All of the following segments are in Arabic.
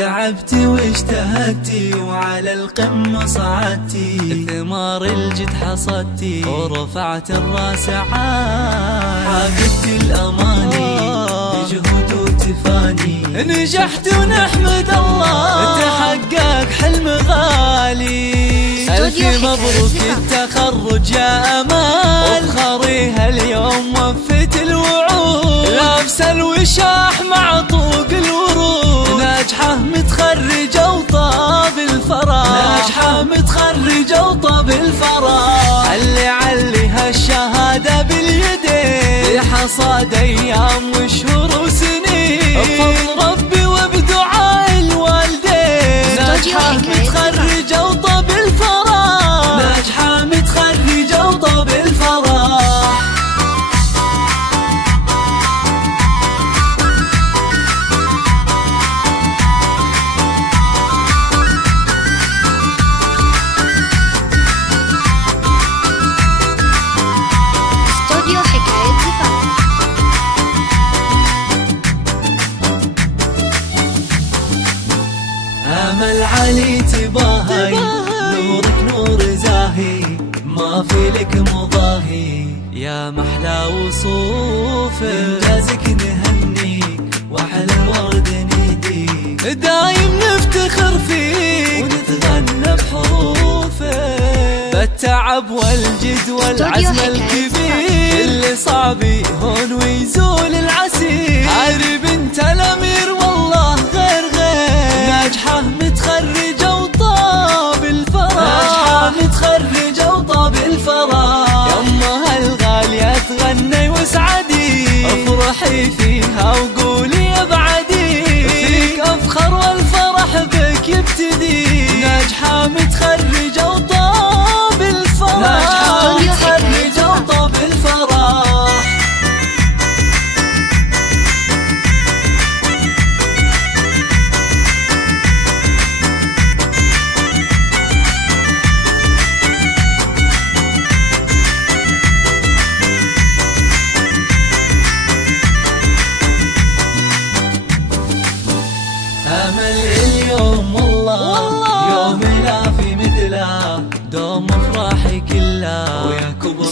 تعبتي واجتهدتي وعلى القمة صعدتي، ثمار الجد حصدتي ورفعت الراس عال. حققتي الأماني بجهود وتفاني، نجحت ونحمد الله تحقق حلم غالي. ألف مبروك التخرج يا أمال، وفخريها اليوم وفت الوعود، لابسة الوشاح مع طوق الورود، ناجحة متخرجة وطاب الفرح، ناجحة متخرجة وطاب الفرح. اللي عليها الشهادة باليدين حصاد أيام وشهور وسنين، بفضل ربي وبدعاء الوالدين، ناجحة متخرجة وطاب الفرح، ناجحة متخرجة وطاب الفرح. استوديو حكاية زفاف. امل علي تباهي، نورك نور زاهي، ما في لك مضاهي، يا محلى وصوفك، انجازك نهنيك واحلى الورد نديك، دايم نفتخر فيك ونتغنى بحروفك، بالتعب والجد والعزم الكبير، اللي صعب يهون ويزول العسير، عارف انت الامير والله غير ناجحة متخرجة وطاب الفرح، ناجحة متخرجة وطاب الفرح. يما هالغالية تغني واسعدي، افرحي فيها وقولي يا بعدي، فيك افخر والفرح بك يبتدي، ناجحة متخرجة وطاب الفرح، ناجحة متخرجة وطاب الفرح. أمل اليوم والله يوم لا في مثله، دوم افراحي كلها ويا كبرى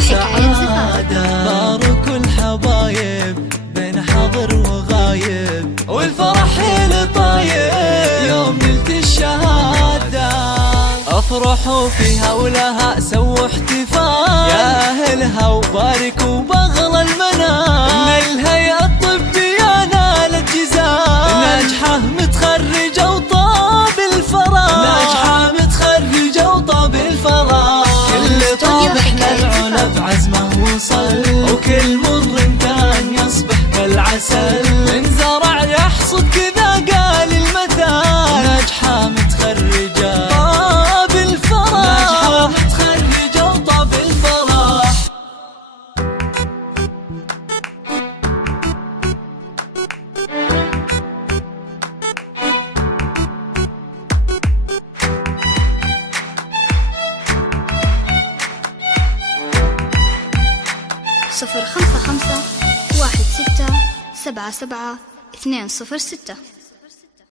سعادة، بارك الحبايب بين حاضر وغايب، والفرح حيل طايب يوم نلت الشهادة، افرحوا فيها ولها سووا احتفال، يا اهلها وباركوا باغلى المنام، من الهيئة الطبية نالت جزاء، ناجحة متخرجة وطاب الفرح، ناجحة متخرجة وطاب الفرح. كل طابح للعلا بعزمه وصل، وكل مر كان يصبح كالعسل، من زرع يحصد كذا قال المثل، ناجحة متخرجة طاب الفرح، ناجحة متخرجة وطاب الفرح. 055 16 77 206.